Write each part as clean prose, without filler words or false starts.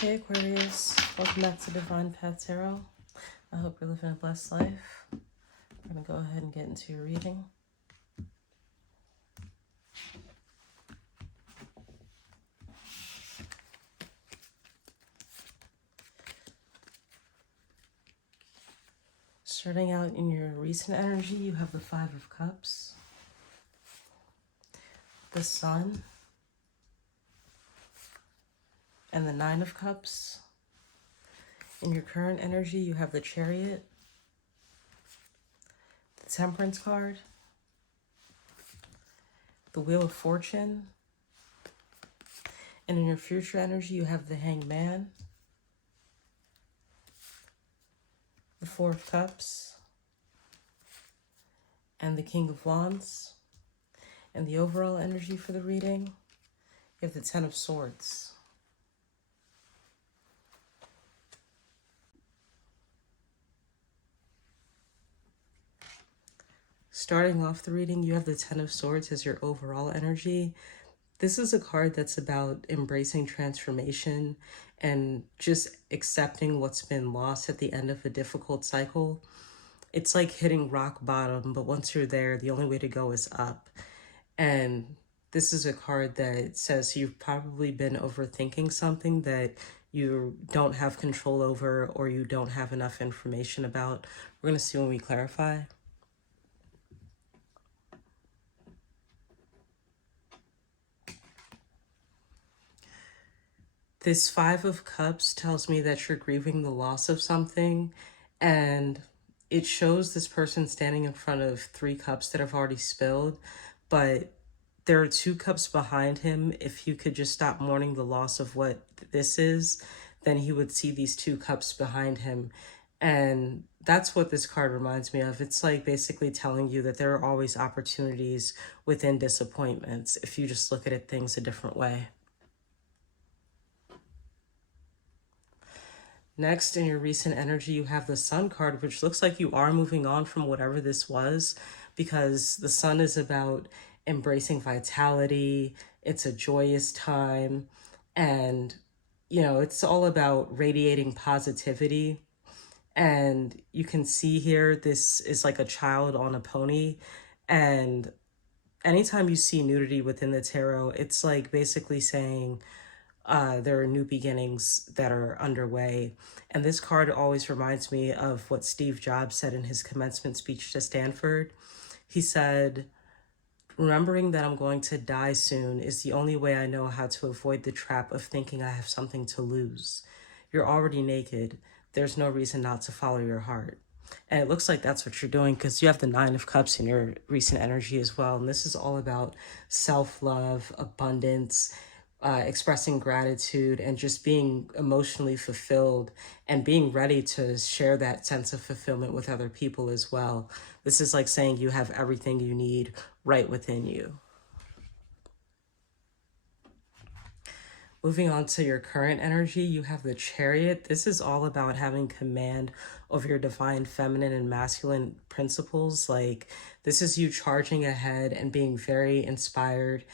Hey Aquarius, welcome back to Divine Path Tarot. I hope you're living a blessed life. I'm going to go ahead and get into your reading. Starting out in your recent energy, you have the Five of Cups, the Sun, and the Nine of Cups. In your current energy, you have the Chariot, the Temperance card, the Wheel of Fortune, and in your future energy, you have the Hanged Man, the Four of Cups, and the King of Wands. And the overall energy for the reading, you have the Ten of Swords. Starting off the reading, you have the Ten of Swords as your overall energy. This is a card that's about embracing transformation and just accepting what's been lost at the end of a difficult cycle. It's like hitting rock bottom, but once you're there, the only way to go is up. And this is a card that says you've probably been overthinking something that you don't have control over or you don't have enough information about. We're going to see when we clarify. This Five of Cups tells me that you're grieving the loss of something, and it shows this person standing in front of 3 cups that have already spilled, but there are 2 cups behind him. If you could just stop mourning the loss of what this is, then he would see these 2 cups behind him. And that's what this card reminds me of. It's like basically telling you that there are always opportunities within disappointments if you just look at things a different way. Next, in your recent energy, you have the Sun card, which looks like you are moving on from whatever this was, because the Sun is about embracing vitality. It's a joyous time. And, you know, it's all about radiating positivity. And you can see here, this is like a child on a pony. And anytime you see nudity within the tarot, it's like basically saying, there are new beginnings that are underway. And this card always reminds me of what Steve Jobs said in his commencement speech to Stanford. He said, "Remembering that I'm going to die soon is the only way I know how to avoid the trap of thinking I have something to lose. You're already naked. There's no reason not to follow your heart." And it looks like that's what you're doing, because you have the Nine of Cups in your recent energy as well. And this is all about self-love, abundance, expressing gratitude, and just being emotionally fulfilled and being ready to share that sense of fulfillment with other people as well. This is like saying you have everything you need right within you. Moving on to your current energy, you have the Chariot. This is all about having command over your divine feminine and masculine principles. Like, this is you charging ahead and being very inspired,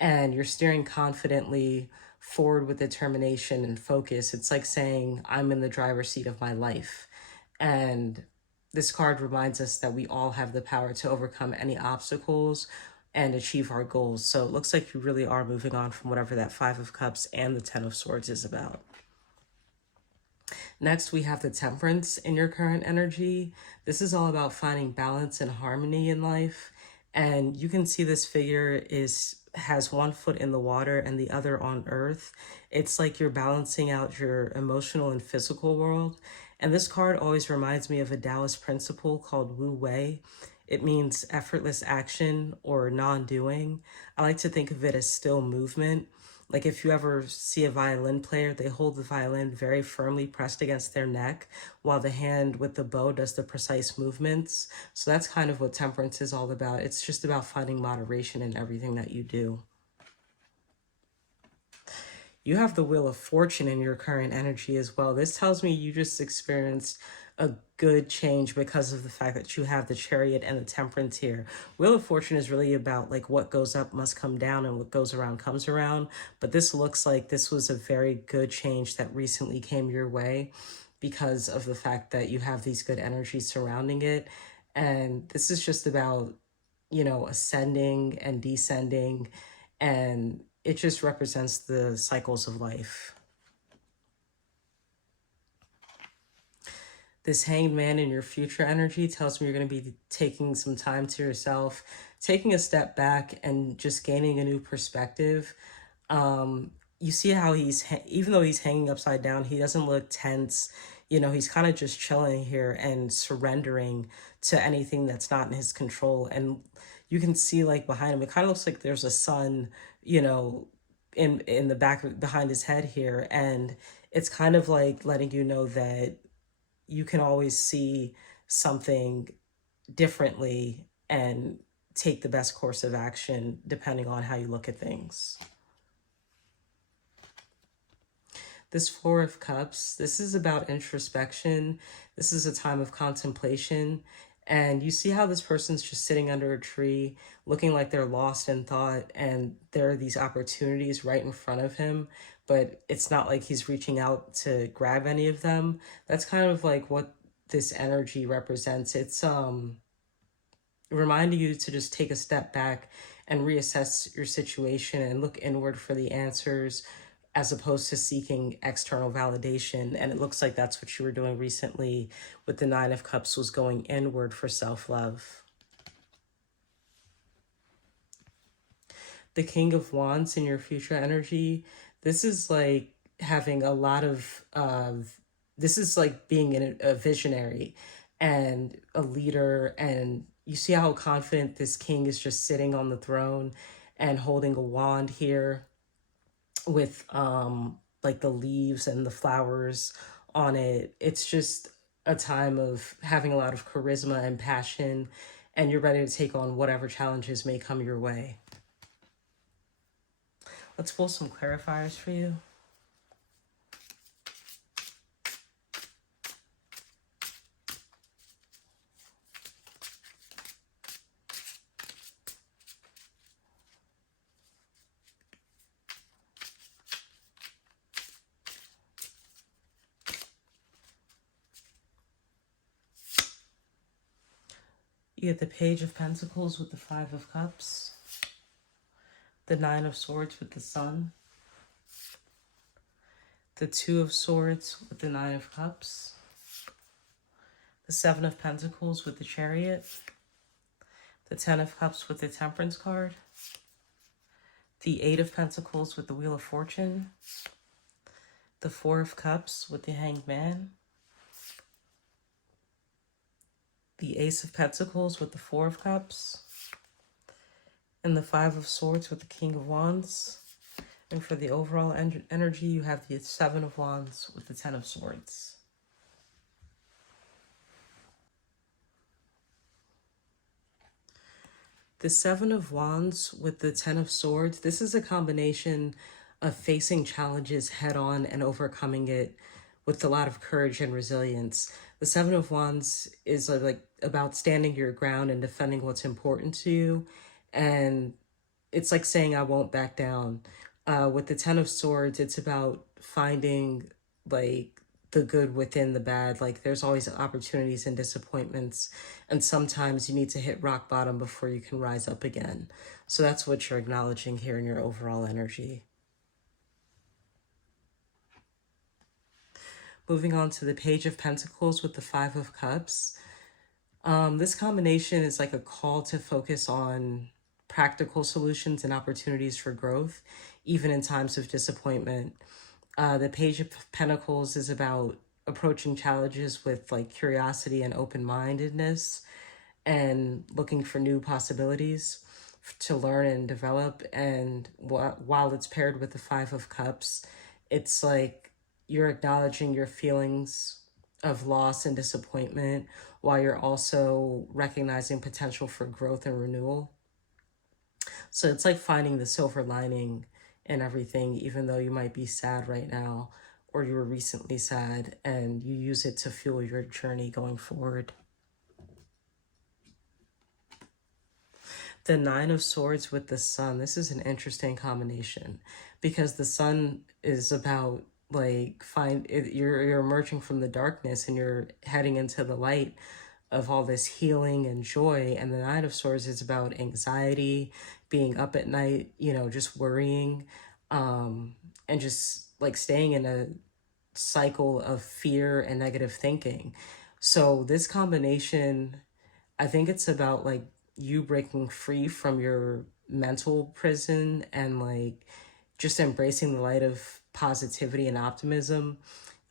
and you're steering confidently forward with determination and focus. It's like saying, I'm in the driver's seat of my life. And this card reminds us that we all have the power to overcome any obstacles and achieve our goals. So it looks like you really are moving on from whatever that Five of Cups and the Ten of Swords is about. Next, we have the Temperance in your current energy. This is all about finding balance and harmony in life. And you can see this figure has 1 foot in the water and the other on earth. It's like you're balancing out your emotional and physical world. And this card always reminds me of a Taoist principle called Wu Wei. It means effortless action or non-doing. I like to think of it as still movement. Like if you ever see a violin player, they hold the violin very firmly pressed against their neck while the hand with the bow does the precise movements. So that's kind of what Temperance is all about. It's just about finding moderation in everything that you do. You have the Wheel of Fortune in your current energy as well. This tells me you just experienced a good change because of the fact that you have the Chariot and the Temperance here. Wheel of Fortune is really about like what goes up must come down and what goes around comes around. But this looks like this was a very good change that recently came your way because of the fact that you have these good energies surrounding it. And this is just about, ascending and descending. And it just represents the cycles of life. This hanged man in your future energy tells me you're going to be taking some time to yourself, taking a step back and just gaining a new perspective. You see how even though he's hanging upside down, he doesn't look tense. He's kind of just chilling here and surrendering to anything that's not in his control. And you can see like behind him, it kind of looks like there's a sun, in the back behind his head here. And it's kind of like letting you know that you can always see something differently and take the best course of action depending on how you look at things. This Four of Cups, this is about introspection. This is a time of contemplation. And you see how this person's just sitting under a tree, looking like they're lost in thought, and there are these opportunities right in front of him, but it's not like he's reaching out to grab any of them. That's kind of like what this energy represents. It's reminding you to just take a step back and reassess your situation and look inward for the answers as opposed to seeking external validation. And it looks like that's what you were doing recently with the Nine of Cups, was going inward for self-love. The King of Wands in your future energy, this is like having a lot of, this is like being a visionary and a leader. And you see how confident this king is just sitting on the throne and holding a wand here with like the leaves and the flowers on it. It's just a time of having a lot of charisma and passion, and you're ready to take on whatever challenges may come your way. Let's pull some clarifiers for you. You get the Page of Pentacles with the Five of Cups, the Nine of Swords with the Sun, the Two of Swords with the Nine of Cups, the Seven of Pentacles with the Chariot, the Ten of Cups with the Temperance card, the Eight of Pentacles with the Wheel of Fortune, the Four of Cups with the Hanged Man, the Ace of Pentacles with the Four of Cups, and the Five of Swords with the King of Wands. And for the overall energy, you have the Seven of Wands with the Ten of Swords. The Seven of Wands with the Ten of Swords, this is a combination of facing challenges head on and overcoming it with a lot of courage and resilience. The Seven of Wands is like about standing your ground and defending what's important to you. And it's like saying, I won't back down. With the Ten of Swords, it's about finding like the good within the bad. Like there's always opportunities and disappointments, and sometimes you need to hit rock bottom before you can rise up again. So that's what you're acknowledging here in your overall energy. Moving on to the Page of Pentacles with the Five of Cups. This combination is like a call to focus on practical solutions and opportunities for growth, even in times of disappointment. The Page of Pentacles is about approaching challenges with like curiosity and open-mindedness and looking for new possibilities to learn and develop. And while it's paired with the Five of Cups, it's like you're acknowledging your feelings of loss and disappointment while you're also recognizing potential for growth and renewal. So it's like finding the silver lining in everything, even though you might be sad right now or you were recently sad, and you use it to fuel your journey going forward. The Nine of Swords with the Sun. This is an interesting combination because the Sun is about like you're emerging from the darkness and you're heading into the light of all this healing and joy, and the Nine of Swords is about anxiety, being up at night, just worrying, and just like staying in a cycle of fear and negative thinking. So this combination, I think it's about like you breaking free from your mental prison and like just embracing the light of positivity and optimism.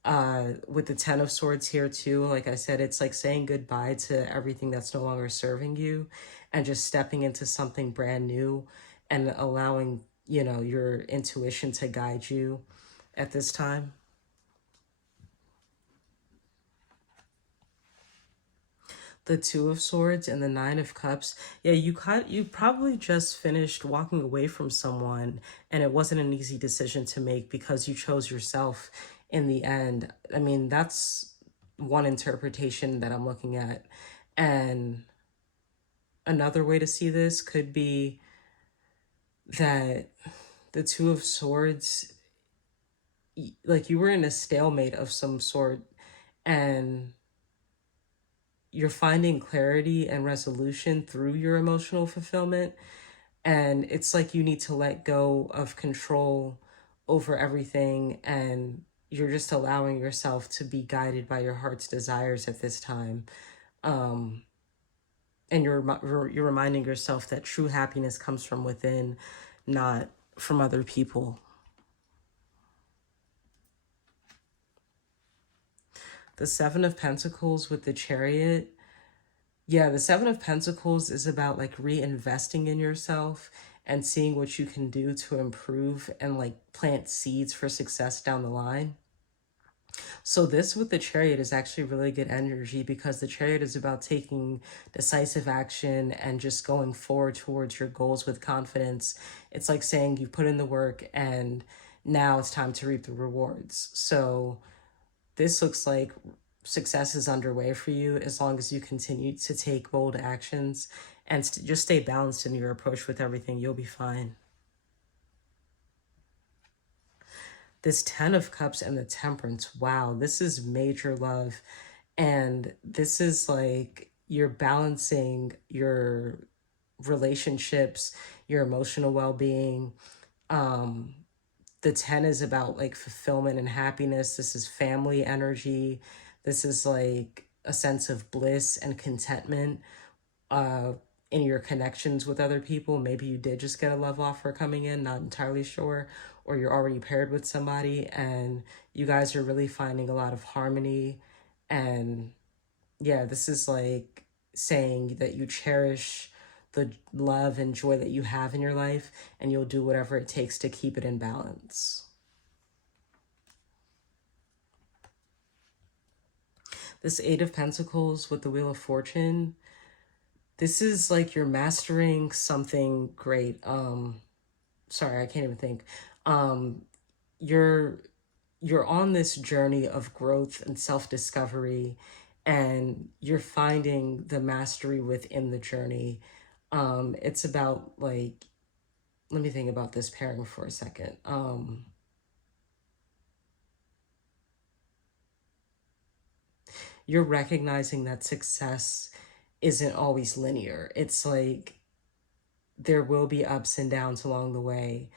With the Ten of Swords here too, like I said, it's like saying goodbye to everything that's no longer serving you and just stepping into something brand new and allowing, your intuition to guide you at this time. The Two of Swords and the Nine of Cups. Yeah, you probably just finished walking away from someone and it wasn't an easy decision to make because you chose yourself in the end. I mean, that's one interpretation that I'm looking at. And another way to see this could be that the Two of Swords, like you were in a stalemate of some sort, and you're finding clarity and resolution through your emotional fulfillment. And it's like you need to let go of control over everything, and you're just allowing yourself to be guided by your heart's desires at this time. Um, and you're reminding yourself that true happiness comes from within, not from other people. The Seven of Pentacles with the Chariot. Yeah, the Seven of Pentacles is about like reinvesting in yourself and seeing what you can do to improve and like plant seeds for success down the line. So this with the Chariot is actually really good energy because the Chariot is about taking decisive action and just going forward towards your goals with confidence. It's like saying you put in the work and now it's time to reap the rewards. So this looks like success is underway for you as long as you continue to take bold actions and just stay balanced in your approach with everything. You'll be fine. This Ten of Cups and the Temperance. Wow, this is major love. And this is like you're balancing your relationships, your emotional well-being. The 10 is about like fulfillment and happiness. This is family energy. This is like a sense of bliss and contentment uh, in your connections with other people. Maybe you did just get a love offer coming in, not entirely sure, or you're already paired with somebody and you guys are really finding a lot of harmony. And yeah, this is like saying that you cherish the love and joy that you have in your life and you'll do whatever it takes to keep it in balance. This Eight of Pentacles with the Wheel of Fortune. This is like you're mastering something great. Sorry, I can't even think. Um, you're you're on this journey of growth and self-discovery, and you're finding the mastery within the journey. It's about like, let me think about this pairing for a second. You're recognizing that success isn't always linear. It's like there will be ups and downs along the way.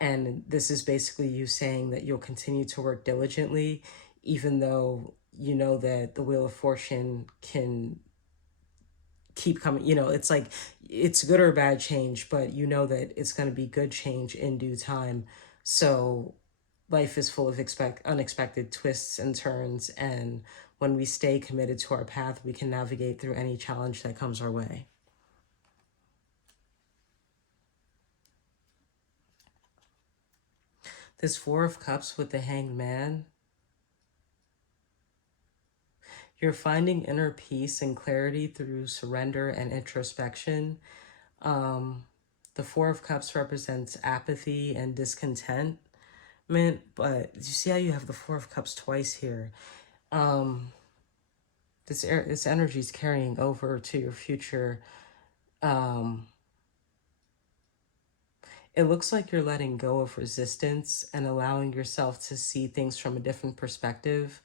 And this is basically you saying that you'll continue to work diligently, even though you know that the Wheel of Fortune can keep coming. It's like it's good or bad change, but you know that it's going to be good change in due time. So life is full of unexpected twists and turns. And when we stay committed to our path, we can navigate through any challenge that comes our way. This Four of Cups with the Hanged Man. You're finding inner peace and clarity through surrender and introspection. The Four of Cups represents apathy and discontent. but you see how you have the Four of Cups twice here? Um, this energy is carrying over to your future. Um, it looks like you're letting go of resistance and allowing yourself to see things from a different perspective.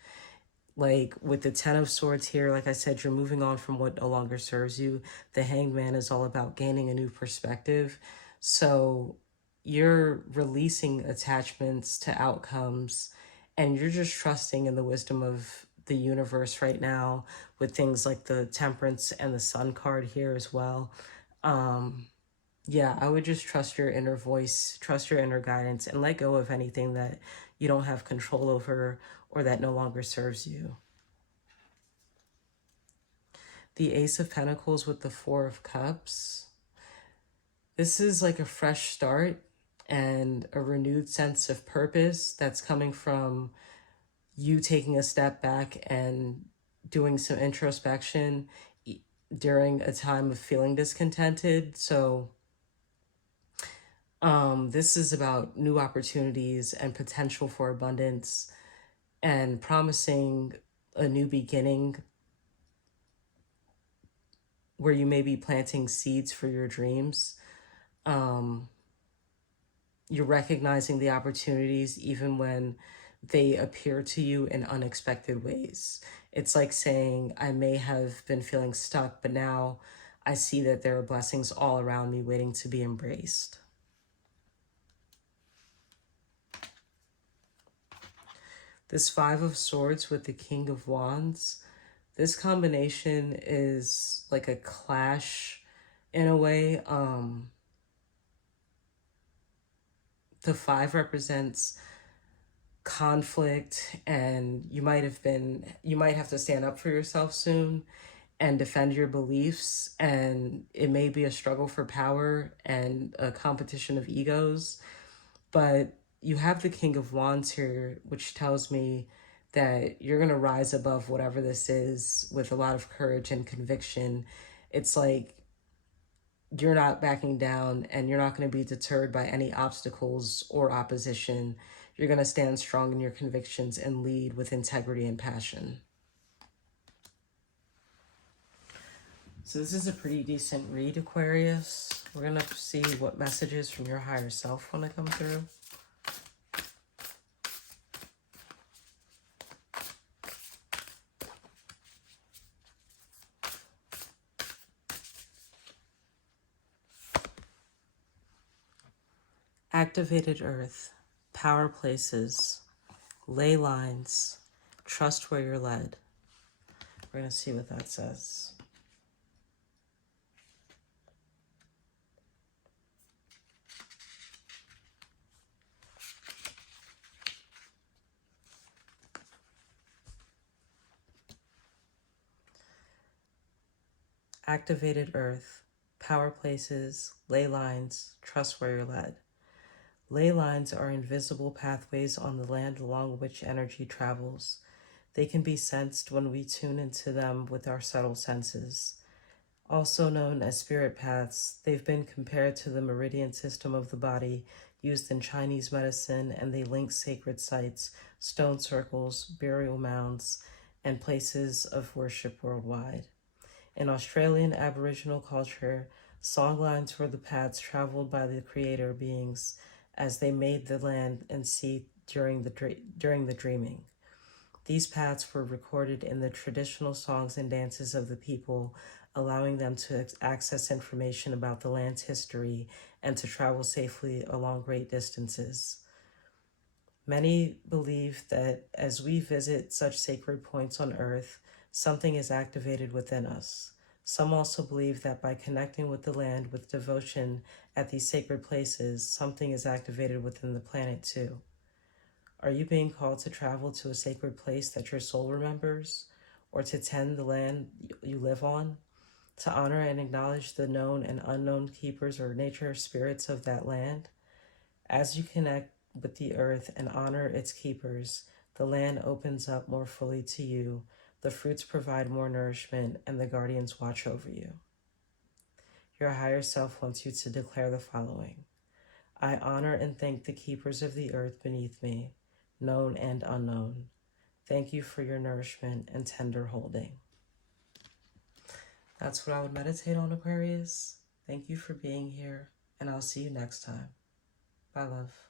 Like with the Ten of Swords here, like I said, you're moving on from what no longer serves you. The Hangman is all about gaining a new perspective. So you're releasing attachments to outcomes and you're just trusting in the wisdom of the universe right now with things like the Temperance and the Sun card here as well. Um, yeah, I would just trust your inner voice, trust your inner guidance, and let go of anything that you don't have control over or that no longer serves you. The Ace of Pentacles with the Four of Cups. This is like a fresh start and a renewed sense of purpose that's coming from you taking a step back and doing some introspection during a time of feeling discontented. So this is about new opportunities and potential for abundance and promising a new beginning where you may be planting seeds for your dreams. Um, you're recognizing the opportunities even when they appear to you in unexpected ways. It's like saying, I may have been feeling stuck, but now I see that there are blessings all around me waiting to be embraced. This Five of Swords with the King of Wands, this combination is like a clash in a way. The five represents conflict, and you might have to stand up for yourself soon and defend your beliefs, and it may be a struggle for power and a competition of egos. But you have the King of Wands here, which tells me that you're going to rise above whatever this is with a lot of courage and conviction. It's like you're not backing down and you're not going to be deterred by any obstacles or opposition. You're going to stand strong in your convictions and lead with integrity and passion. So this is a pretty decent read, Aquarius. We're going to see what messages from your higher self want to come through. Activated earth, power places, ley lines, trust where you're led. We're going to see what that says. Activated earth, power places, ley lines, trust where you're led. Ley lines are invisible pathways on the land along which energy travels. They can be sensed when we tune into them with our subtle senses. Also known as spirit paths, they've been compared to the meridian system of the body used in Chinese medicine, and they link sacred sites, stone circles, burial mounds, and places of worship worldwide. In Australian Aboriginal culture, songlines were the paths traveled by the creator beings as they made the land and sea during the dreaming. These paths were recorded in the traditional songs and dances of the people, allowing them to access information about the land's history and to travel safely along great distances. Many believe that as we visit such sacred points on earth, something is activated within us. Some also believe that by connecting with the land with devotion at these sacred places, something is activated within the planet too. Are you being called to travel to a sacred place that your soul remembers, or to tend the land you live on, to honor and acknowledge the known and unknown keepers or nature spirits of that land? As you connect with the earth and honor its keepers, the land opens up more fully to you, the fruits provide more nourishment, and the guardians watch over you. Your higher self wants you to declare the following. I honor and thank the keepers of the earth beneath me, known and unknown. Thank you for your nourishment and tender holding. That's what I would meditate on, Aquarius. Thank you for being here, and I'll see you next time. Bye, love.